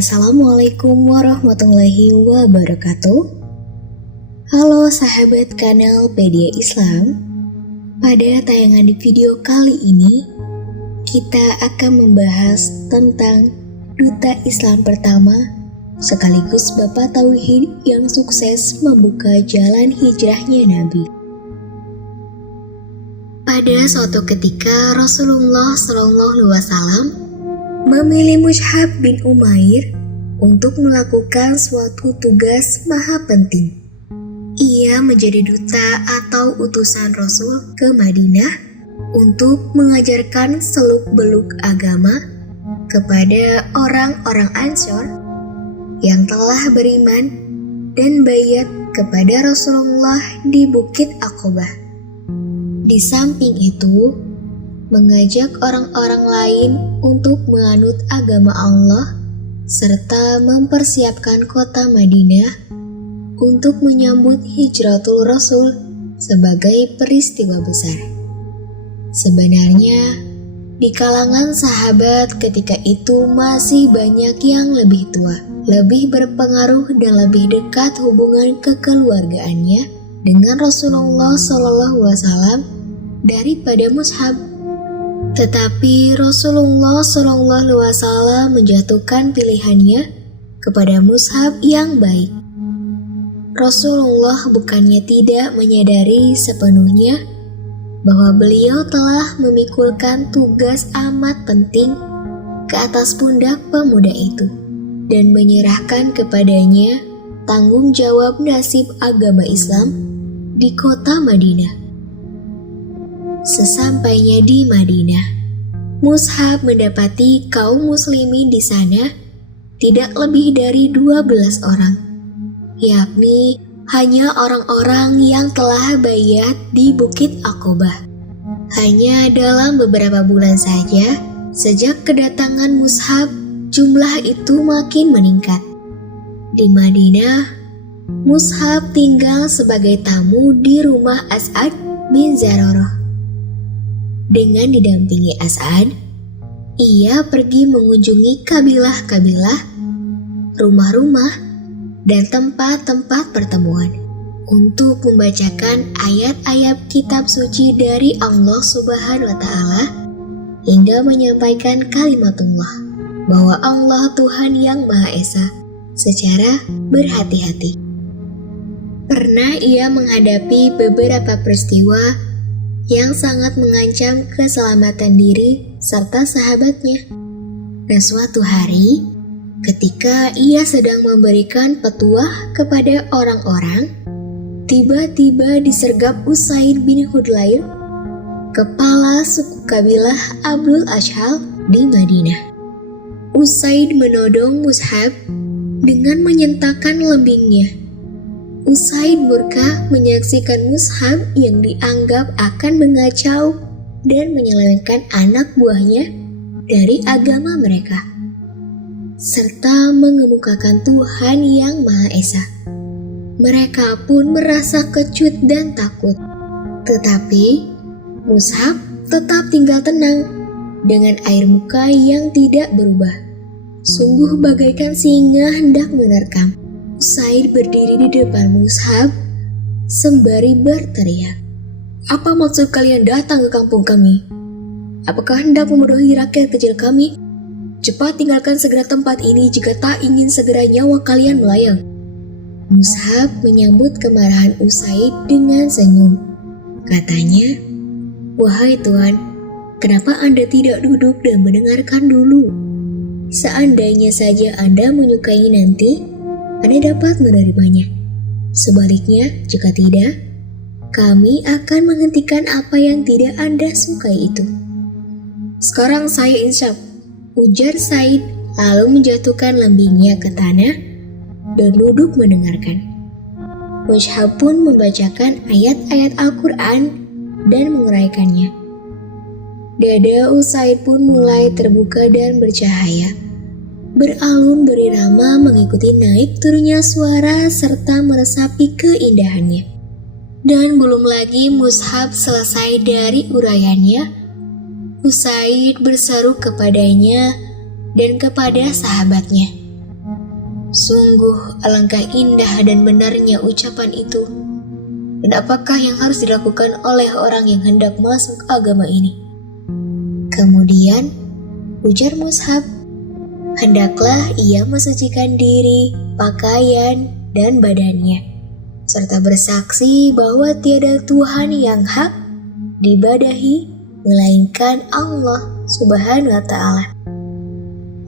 Assalamualaikum warahmatullahi wabarakatuh. Halo sahabat kanal Pedia Islam. Pada tayangan di video kali ini, kita akan membahas tentang Duta Islam pertama sekaligus Bapak Tauhid yang sukses membuka jalan hijrahnya Nabi. Pada suatu ketika Rasulullah SAW memilih Mus'ab bin Umair untuk melakukan suatu tugas maha penting. Ia menjadi duta atau utusan Rasul ke Madinah untuk mengajarkan seluk-beluk agama kepada orang-orang Ansor yang telah beriman dan baiat kepada Rasulullah di Bukit Aqobah. Di samping itu, mengajak orang-orang lain untuk menganut agama Allah serta mempersiapkan kota Madinah untuk menyambut hijratul Rasul sebagai peristiwa besar. Sebenarnya, di kalangan sahabat ketika itu masih banyak yang lebih tua, lebih berpengaruh dan lebih dekat hubungan kekeluargaannya dengan Rasulullah SAW daripada Mus'ab. Tetapi Rasulullah SAW menjatuhkan pilihannya kepada Mus'ab yang baik. Rasulullah bukannya tidak menyadari sepenuhnya bahwa beliau telah memikulkan tugas amat penting ke atas pundak pemuda itu dan menyerahkan kepadanya tanggung jawab nasib agama Islam di kota Madinah. Sesampainya di Madinah, Mus'ab mendapati kaum muslimin di sana tidak lebih dari 12 orang, yakni hanya orang-orang yang telah baiat di Bukit Aqobah. Hanya dalam beberapa bulan saja, sejak kedatangan Mus'ab, jumlah itu makin meningkat. Di Madinah, Mus'ab tinggal sebagai tamu di rumah As'ad bin Zararah. Dengan didampingi As'ad, ia pergi mengunjungi kabilah-kabilah, rumah-rumah, dan tempat-tempat pertemuan untuk membacakan ayat-ayat kitab suci dari Allah Subhanahu wa Ta'ala hingga menyampaikan kalimatullah bahwa Allah Tuhan yang Maha Esa secara berhati-hati. Pernah ia menghadapi beberapa peristiwa yang sangat mengancam keselamatan diri serta sahabatnya. Dan suatu hari, ketika ia sedang memberikan petuah kepada orang-orang, tiba-tiba disergap Usaid bin Hudlair, kepala suku kabilah Abdul Ashhal di Madinah. Usaid menodong Mus'ab dengan menyentakkan lembingnya. Usaid murka menyaksikan Mus'ab yang dianggap akan mengacau dan menyelewengkan anak buahnya dari agama mereka, serta mengemukakan Tuhan yang Maha Esa. Mereka pun merasa kecut dan takut. Tetapi Mus'ab tetap tinggal tenang dengan air muka yang tidak berubah. Sungguh bagaikan singa hendak menerkam. Usaid berdiri di depan Mus'ab sembari berteriak, "Apa maksud kalian datang ke kampung kami? Apakah hendak membodohi rakyat kecil kami? Cepat tinggalkan segera tempat ini jika tak ingin segera nyawa kalian melayang." Mus'ab menyambut kemarahan Usaid dengan senyum. Katanya, "Wahai Tuan, kenapa Anda tidak duduk dan mendengarkan dulu? Seandainya saja Anda menyukai nanti, Anda dapat menerimanya. Sebaliknya, jika tidak, kami akan menghentikan apa yang tidak Anda sukai itu." "Sekarang saya insaf," ujar Said, lalu menjatuhkan lembingnya ke tanah dan duduk mendengarkan. Mus'ab pun membacakan ayat-ayat Al-Quran dan menguraikannya. Dada Usaid pun mulai terbuka dan bercahaya, beralun berirama mengikuti naik turunnya suara serta meresapi keindahannya. Dan belum lagi Mus'ab selesai dari uraiannya, Usaid berseru kepadanya dan kepada sahabatnya, Sungguh alangkah indah dan benarnya ucapan itu. Dan apakah yang harus dilakukan oleh orang yang hendak masuk agama ini? Kemudian ujar Mushab, hendaklah ia mensucikan diri, pakaian, dan badannya, serta bersaksi bahwa tiada Tuhan yang hak diibadahi melainkan Allah Subhanahu wa Ta'ala.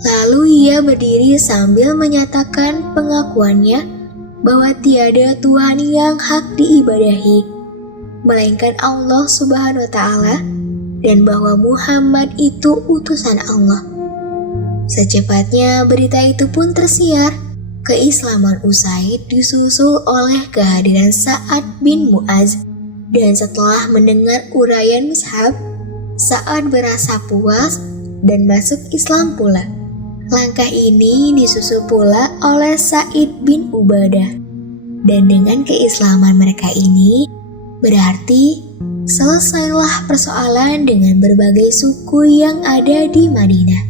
Lalu ia berdiri sambil menyatakan pengakuannya bahwa tiada Tuhan yang hak diibadahi melainkan Allah Subhanahu wa Ta'ala, dan bahwa Muhammad itu utusan Allah. Secepatnya berita itu pun tersiar. Keislaman Usaid disusul oleh kehadiran Sa'ad bin Mu'az, dan setelah mendengar uraian Mushab, Sa'ad berasa puas dan masuk Islam pula. Langkah ini disusul pula oleh Sa'id bin Ubadah, dan dengan keislaman mereka ini berarti selesailah persoalan dengan berbagai suku yang ada di Madinah.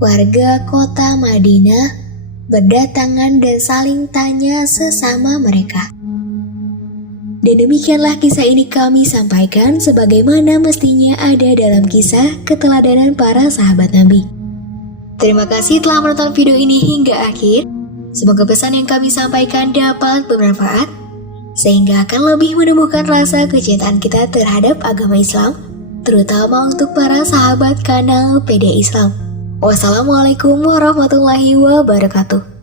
Warga kota Madinah berdatangan dan saling tanya sesama mereka. Dan demikianlah kisah ini kami sampaikan sebagaimana mestinya ada dalam kisah keteladanan para sahabat Nabi. Terima kasih telah menonton video ini hingga akhir. Semoga pesan yang kami sampaikan dapat bermanfaat, sehingga akan lebih menumbuhkan rasa kecintaan kita terhadap agama Islam, terutama untuk para sahabat kanal PD Islam. Wassalamualaikum warahmatullahi wabarakatuh.